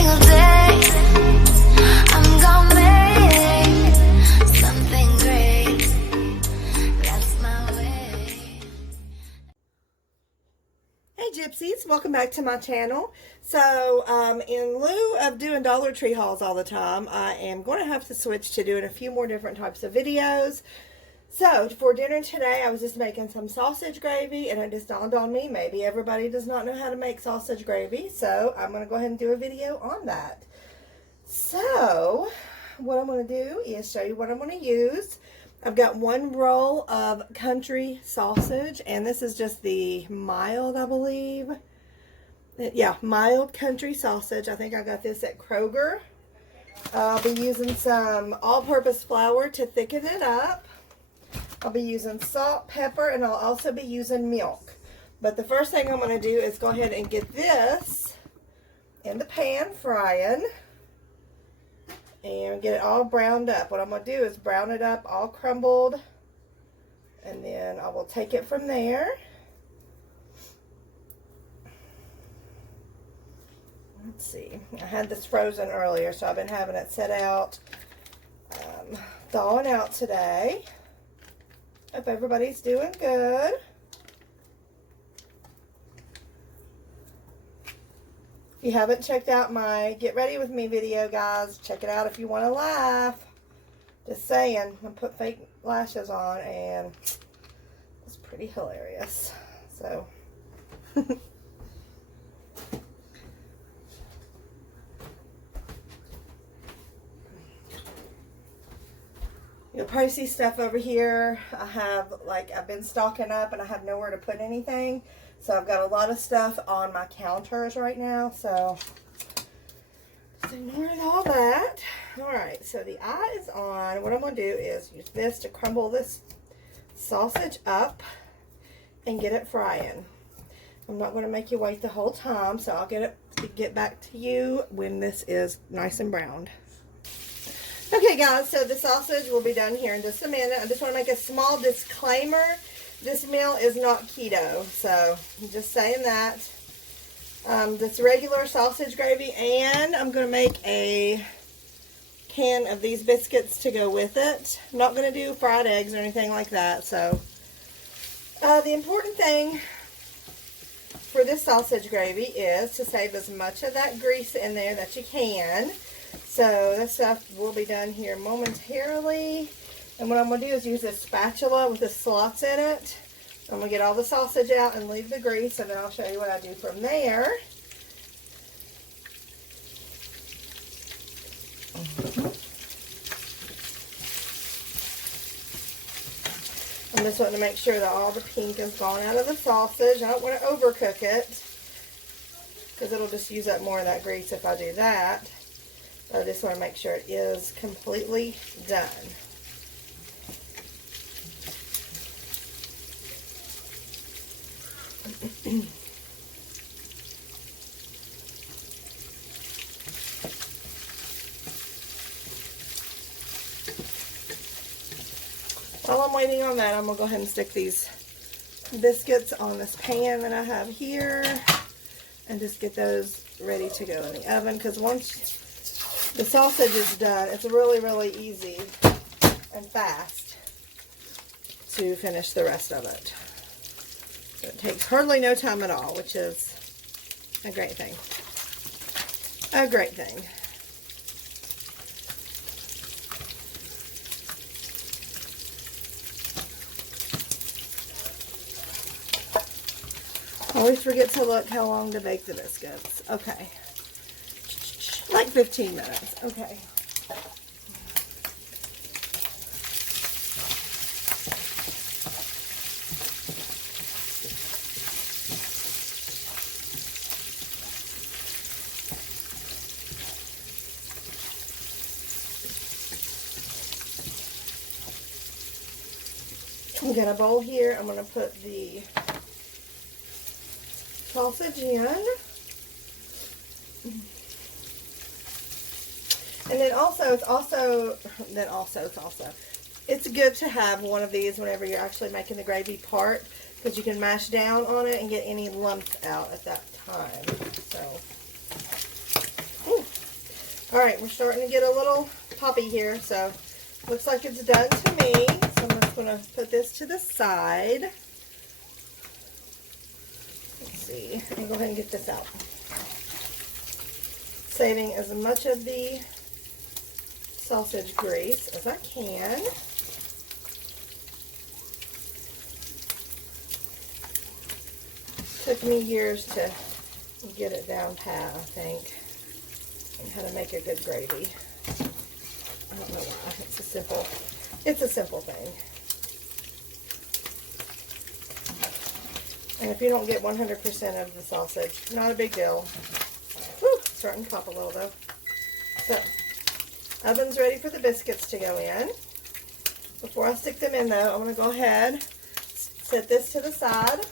single day. I'm gonna make something great. That's my way. Hey Gypsies, welcome back to my channel. So in lieu of doing Dollar Tree hauls all the time, I am going to have to switch to doing a few more different types of videos. So for dinner today, I was just making some sausage gravy, and it just dawned on me, maybe everybody does not know how to make sausage gravy, so I'm going to go ahead and do a video on that. So what I'm going to do is show you what I'm going to use. I've got one roll of country sausage, and this is just the mild, I believe. Yeah, mild country sausage. I think I got this at Kroger. I'll be using some all-purpose flour to thicken it up. I'll be using salt, pepper, and I'll also be using milk. But the first thing I'm going to do is go ahead and get this in the pan frying and get it all browned up. What I'm going to do is brown it up all crumbled, and then I will take it from there. Let's see. I had this frozen earlier, so I've been having it set out, thawing out today. Hope everybody's doing good. If you haven't checked out my Get Ready With Me video, guys, check it out if you want to laugh. Just saying, I put fake lashes on, and it's pretty hilarious. So, you'll probably see stuff over here. I've been stocking up and I have nowhere to put anything. So I've got a lot of stuff on my counters right now. So just ignore all that. Alright, so the eye is on. What I'm going to do is use this to crumble this sausage up and get it frying. I'm not going to make you wait the whole time. So I'll get back to you when this is nice and browned. Okay guys, so the sausage will be done here in just a minute. I just want to make a small disclaimer. This meal is not keto, so I'm just saying that. This regular sausage gravy, and I'm going to make a can of these biscuits to go with it. I'm not going to do fried eggs or anything like that. So the important thing for this sausage gravy is to save as much of that grease in there that you can. So this stuff will be done here momentarily. And what I'm going to do is use this spatula with the slots in it. I'm going to get all the sausage out and leave the grease, and then I'll show you what I do from there. I'm just wanting to make sure that all the pink is gone out of the sausage. I don't want to overcook it, because it'll just use up more of that grease if I do that. I just want to make sure it is completely done. While I'm waiting on that, I'm going to go ahead and stick these biscuits on this pan that I have here and just get those ready to go in the oven, because once the sausage is done, it's really, really easy and fast to finish the rest of it. So it takes hardly no time at all, which is a great thing. A great thing. Always forget to look how long to bake the biscuits. Okay. Like 15 minutes. Okay. We got a bowl here. I'm going to put the sausage in. And then it's good to have one of these whenever you're actually making the gravy part, because you can mash down on it and get any lumps out at that time. So, ooh. All right, we're starting to get a little poppy here, so looks like it's done to me. So I'm just going to put this to the side. Let's see. Let me go ahead and get this out. Saving as much of the sausage grease as I can. Took me years to get it down pat, I think, and how to make a good gravy. I don't know why. It's a simple thing. And if you don't get 100% of the sausage, not a big deal. Whew, starting to pop a little though. So, oven's ready for the biscuits to go in. Before I stick them in though, I'm going to go ahead, set this to the side.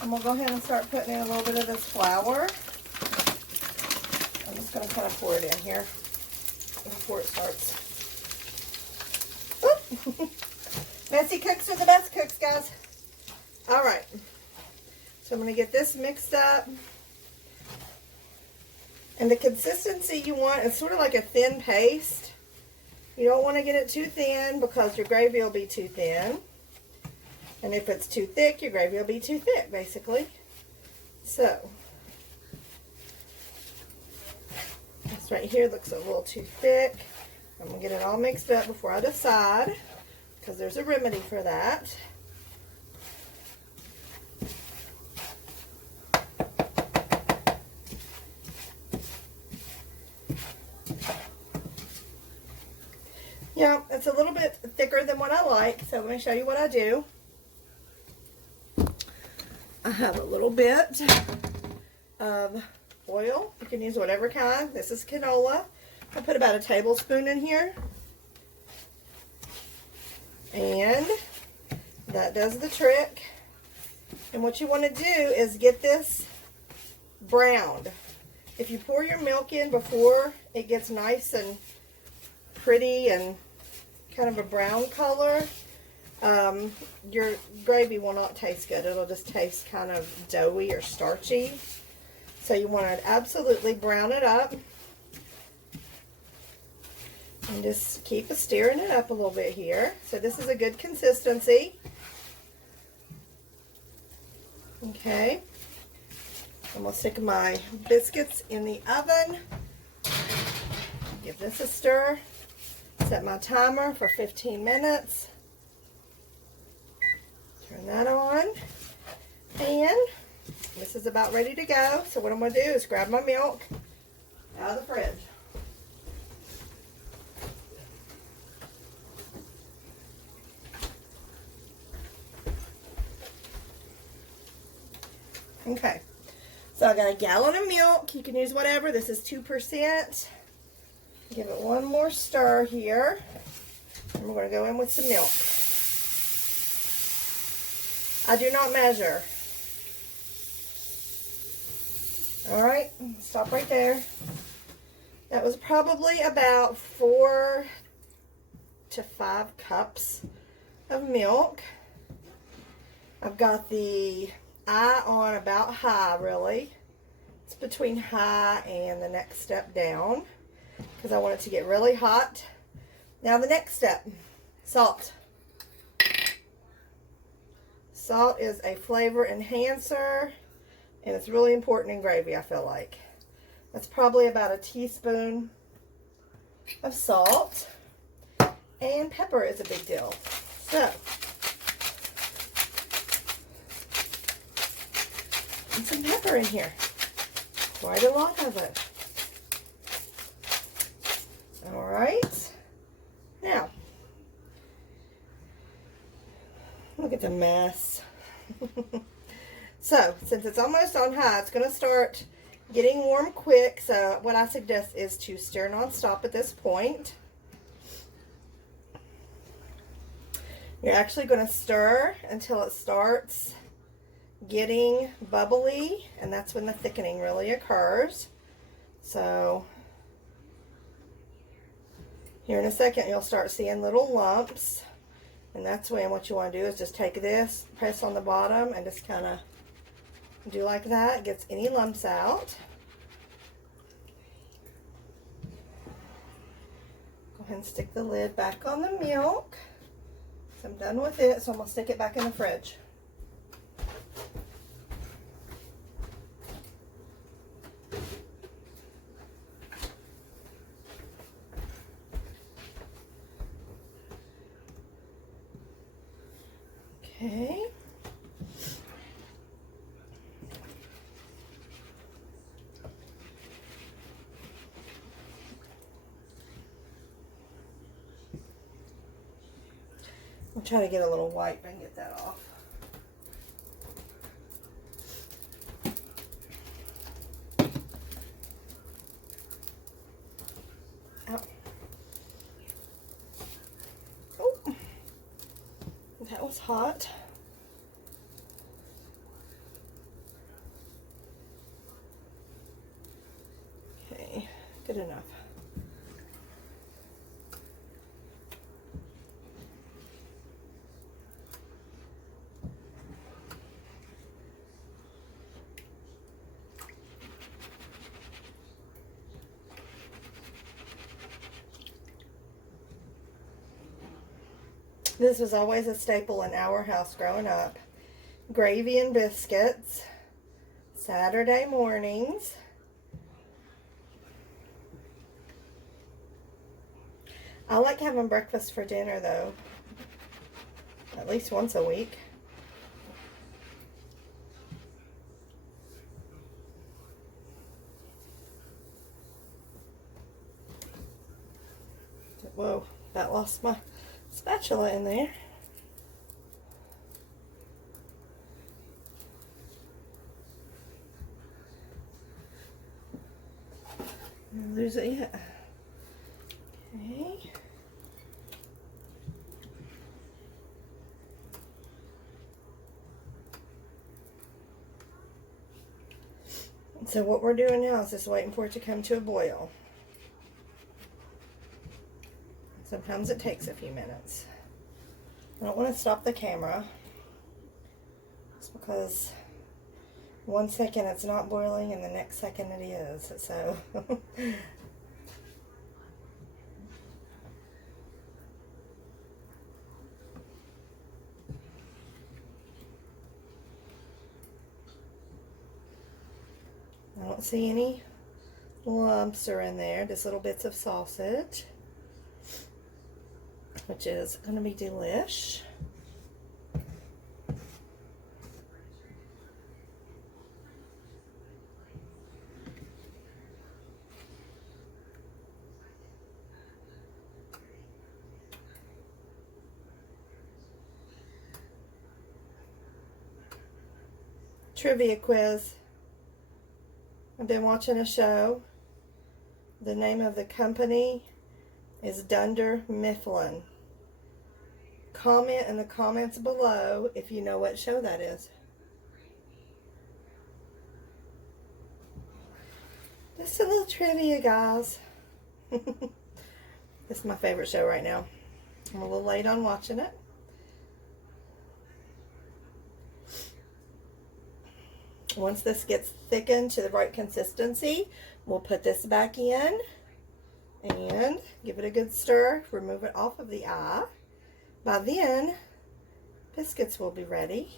I'm going to go ahead and start putting in a little bit of this flour. I'm just going to kind of pour it in here before it starts. Messy cooks are the best cooks, guys. Alright. So I'm going to get this mixed up. And the consistency you want is sort of like a thin paste. You don't want to get it too thin because your gravy will be too thin. And if it's too thick, your gravy will be too thick, basically. So, this right here looks a little too thick. I'm going to get it all mixed up before I decide, because there's a remedy for that. Yeah, it's a little bit thicker than what I like, so let me show you what I do. I have a little bit of oil. You can use whatever kind. This is canola. I put about a tablespoon in here. And that does the trick. And what you want to do is get this browned. If you pour your milk in before it gets nice and pretty and kind of a brown color, your gravy will not taste good. It'll just taste kind of doughy or starchy. So you want to absolutely brown it up. And just keep stirring it up a little bit here. So this is a good consistency. Okay. I'm going to stick my biscuits in the oven. Give this a stir. Set my timer for 15 minutes. Turn that on. And this is about ready to go. So what I'm going to do is grab my milk out of the fridge. Okay. So I got a gallon of milk. You can use whatever. This is 2%. Give it one more stir here. And we're going to go in with some milk. I do not measure. Alright, stop right there. That was probably about 4 to 5 cups of milk. I've got the eye on about high, really. It's between high and the next step down, because I want it to get really hot. Now the next step, salt. Salt is a flavor enhancer, and it's really important in gravy, I feel like. That's probably about a teaspoon of salt. And pepper is a big deal. So, put some pepper in here. Quite a lot of it. Alright. Now, look at the mess. So, since it's almost on high, it's going to start getting warm quick. So, what I suggest is to stir non-stop at this point. You're actually going to stir until it starts getting bubbly, and that's when the thickening really occurs. So, here in a second, you'll start seeing little lumps. And that's when what you want to do is just take this, press on the bottom, and just kind of do like that. Gets any lumps out. and stick the lid back on the milk. So I'm done with it, so I'm going to stick it back in the fridge. Okay. I'll try to get a little wipe and get that off. Ow. Oh, that was hot. Okay, good enough. This was always a staple in our house growing up. Gravy and biscuits, Saturday mornings. I like having breakfast for dinner though, at least once a week. Whoa, that lost my spatula in there. Didn't lose it yet. Okay. So what we're doing now is just waiting for it to come to a boil. Sometimes it takes a few minutes. I don't want to stop the camera. It's because 1 second it's not boiling and the next second it is. So I don't see any lumps are in there, just little bits of sausage, which is going to be delish. Trivia quiz. I've been watching a show. The name of the company is Dunder Mifflin. Comment in the comments below if you know what show that is. Just a little trivia, guys. This is my favorite show right now. I'm a little late on watching it. Once this gets thickened to the right consistency, we'll put this back in and give it a good stir. Remove it off of the eye. By then, biscuits will be ready.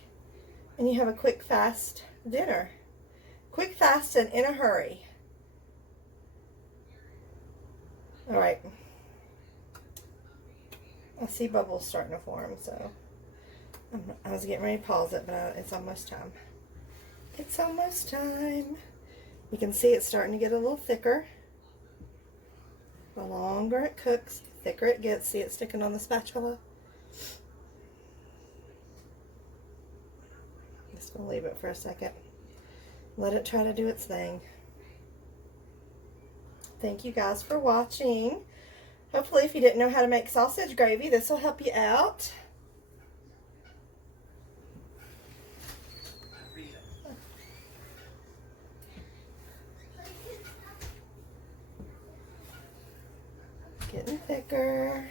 And you have a quick, fast dinner. Quick, fast, and in a hurry. All right. I see bubbles starting to form, so I was getting ready to pause it, but it's almost time. It's almost time. You can see it's starting to get a little thicker. The longer it cooks, the thicker it gets. See it sticking on the spatula? Just gonna leave it for a second. Let it try to do its thing. Thank you guys for watching. Hopefully if you didn't know how to make sausage gravy, this will help you out. Getting thicker.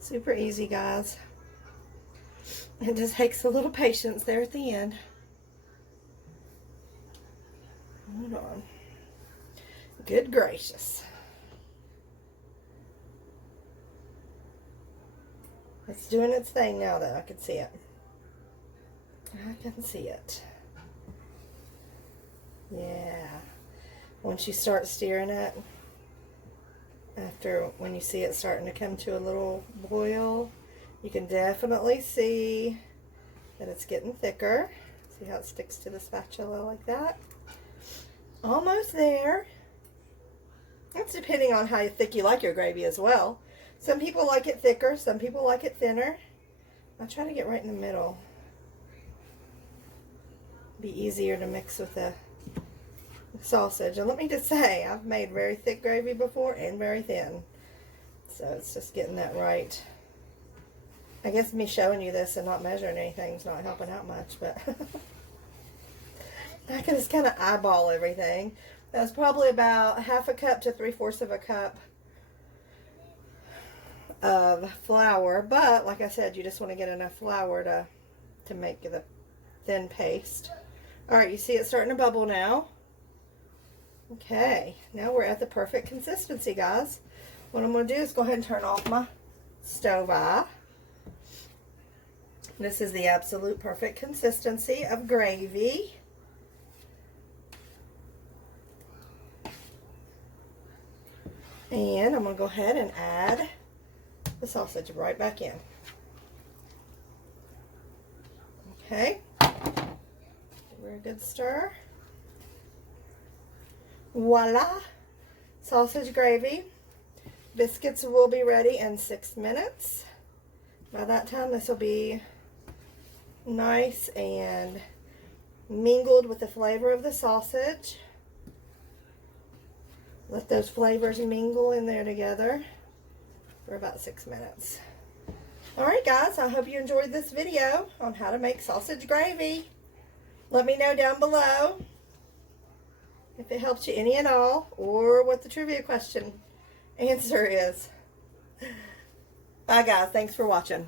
Super easy, guys. It just takes a little patience there at the end. Hold on. Good gracious. It's doing its thing now, though. I can see it. I can see it. Yeah. Once you start stirring it, when you see it starting to come to a little boil, you can definitely see that it's getting thicker. See how it sticks to the spatula like that? Almost there. That's depending on how thick you like your gravy as well. Some people like it thicker, some people like it thinner. I try to get right in the middle. Be easier to mix with the sausage. And let me just say, I've made very thick gravy before and very thin. So it's just getting that right. I guess me showing you this and not measuring anything is not helping out much, but I can just kind of eyeball everything. That's probably about 1/2 cup to 3/4 of a cup of flour. But like I said, you just want to get enough flour to make the thin paste. All right, you see it starting to bubble now. Okay, now we're at the perfect consistency, guys. What I'm going to do is go ahead and turn off my stove eye. This is the absolute perfect consistency of gravy. And I'm going to go ahead and add the sausage right back in. Okay. Give her a good stir. Voila! Sausage gravy. Biscuits will be ready in 6 minutes. By that time, this will be nice and mingled with the flavor of the sausage. Let those flavors mingle in there together for about 6 minutes. Alright guys, I hope you enjoyed this video on how to make sausage gravy. Let me know down below if it helped you any and all, or what the trivia question answer is. Bye guys, thanks for watching.